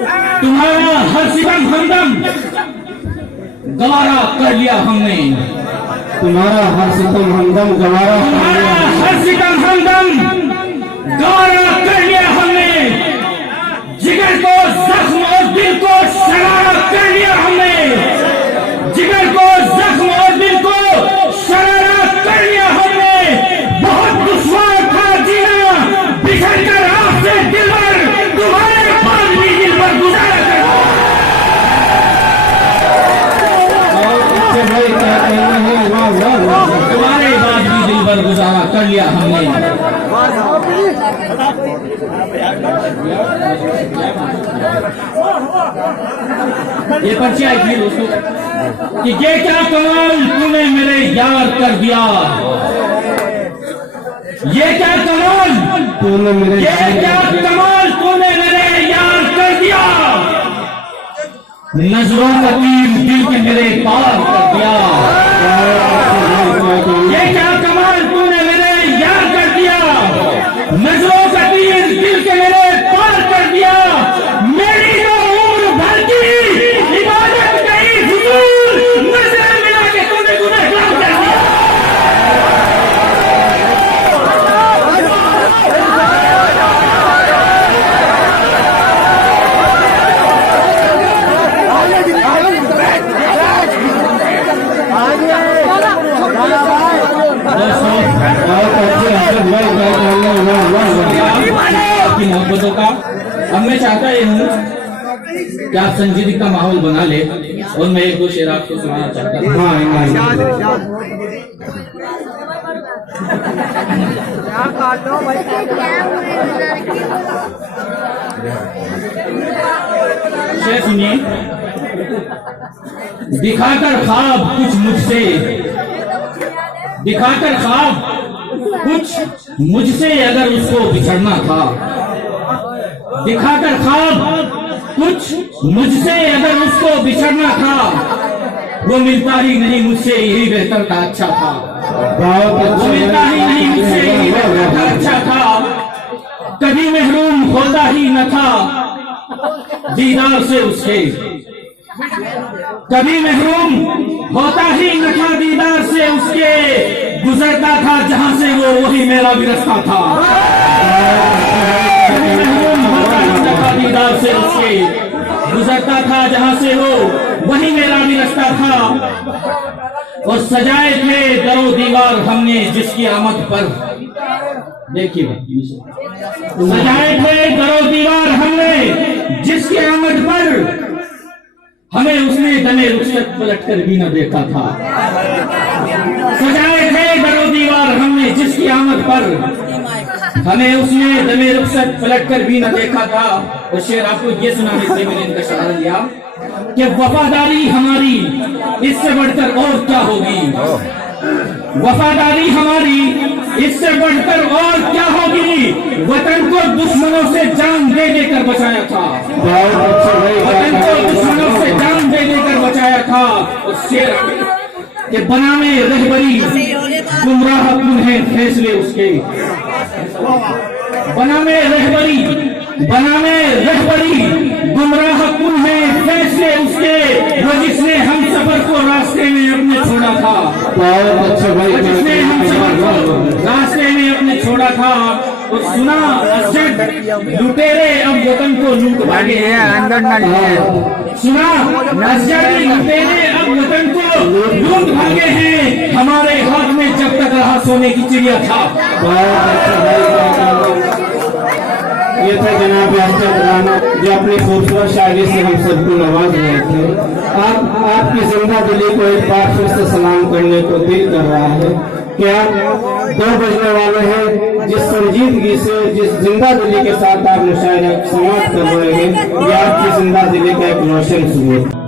तुम्हारा हर सितम हमदम गवारा कर लिया हमने, तुम्हारा हर सितम हमदम गवारा कर लिया, तुम्हारा हर सितम हमदम गवारा कर लिया हमने, जिगर को जख्म और दिल को शरारा कर लिया हमने, जिगर को जख्म और दिल को शरारा कर लिया हमने। बहुत दुश्वार था जीना बिछड़ कर आपसे दिलबर, तुम्हारे पास भी दिल पर गुजारा कर। भाई क्या कहना है, वाह वाह वाह। तुम्हारे बाद भी दिल पर गुजारा कर लिया हमने। ये पर्ची आई थी दोस्तों कि ये क्या कमाल तूने मेरे यार कर दिया, ये क्या कमाल तूने मेरे, ये क्या कमाल तूने मेरे यार कर दिया, नजरों का तीर दिल के मेरे पार कर दिया। ये क्या कमाल तूने मेरे यार कर दिया, नजरों का तीर दिल के मेरे पार कर दिया। मेरी तो उम्र भर की इबादत गई हुजूर, नजर मिला के तूने गुनहगार कर दिया। आपकी मोहब्बतों का अब मैं चाहता हूँ कि आप संजीदगी का माहौल बना ले और मैं एक दो शेर आपको सुनाना चाहता हूँ। शेर सुनिए। दिखाकर ख्वाब कुछ मुझसे, दिखाकर ख्वाब कुछ मुझसे अगर उसको बिछड़ना था, दिखाकर ख्वाब कुछ मुझसे अगर उसको बिछड़ना था, वो मिलता ही नहीं मुझसे यही बेहतर था अच्छा था, वो मिलता ही नहीं मुझसे यही बेहतर था अच्छा था। कभी महरूम होता ही न था दीदार से उसके, कभी महरूम होता ही न था दीदार से उसके, गुजरता था जहां से वो वही मेरा भी रास्ता था। कभी महरूम होता ही न था दीदार से उसके, गुजरता था जहां से वो वही मेरा भी रास्ता था। और सजाए थे दरो दीवार हमने जिसकी आमद पर, देखिए सजाए थे दरो दीवार हमने जिसकी आमद पर, हमें उसने दमे रुखसत पलट कर भी न देखा था। सजाए थे दरो दीवार हमने जिसकी आमद पर, हमें उसने दमे रुखसत पलट कर भी न देखा था। और शेर आपको ये सुनाने से मैंने इनका सहारा लिया कि वफादारी हमारी इससे बढ़कर और क्या होगी, वफादारी हमारी इससे बढ़कर और क्या होगी। वतन को दुश्मनों से जान दे देकर बचाया था, वतन को दुश्मनों से जान दे देकर बचाया था। और शेर के बना में रहबरी गुमराह कुन है फैसले उसके, बना में रहबरी, बना में रहबरी गुमराह कुन है फैसले उसके, वो जिसने हम सफर को रास्ते में अपने छोड़ा था, जिसने हम सफर को रास्ते में अपने छोड़ा था। और सुना असजद लुटेरे अब वतन को लूट भागे हैं, सुना असजद लुटेरे अब वतन को लूट भागे हैं, हमारे हाथ में जब तक रहा सोने की चिड़िया था। ये थे जनाब असजद राना जो अपनी खूबसूरत शायरी से हम सबको नवाज रहे थे। आपकी जिंदा दिली को एक बार फिर से सलाम करने को दिल कर रहा है। क्या 2 बजने वाले हैं, जिस संजीदगी से जिस जिंदा दिली के साथ आप मुशायरा समाप्त कर रहे हैं, ये आपकी जिंदा दिली का एक रोशन सबूत।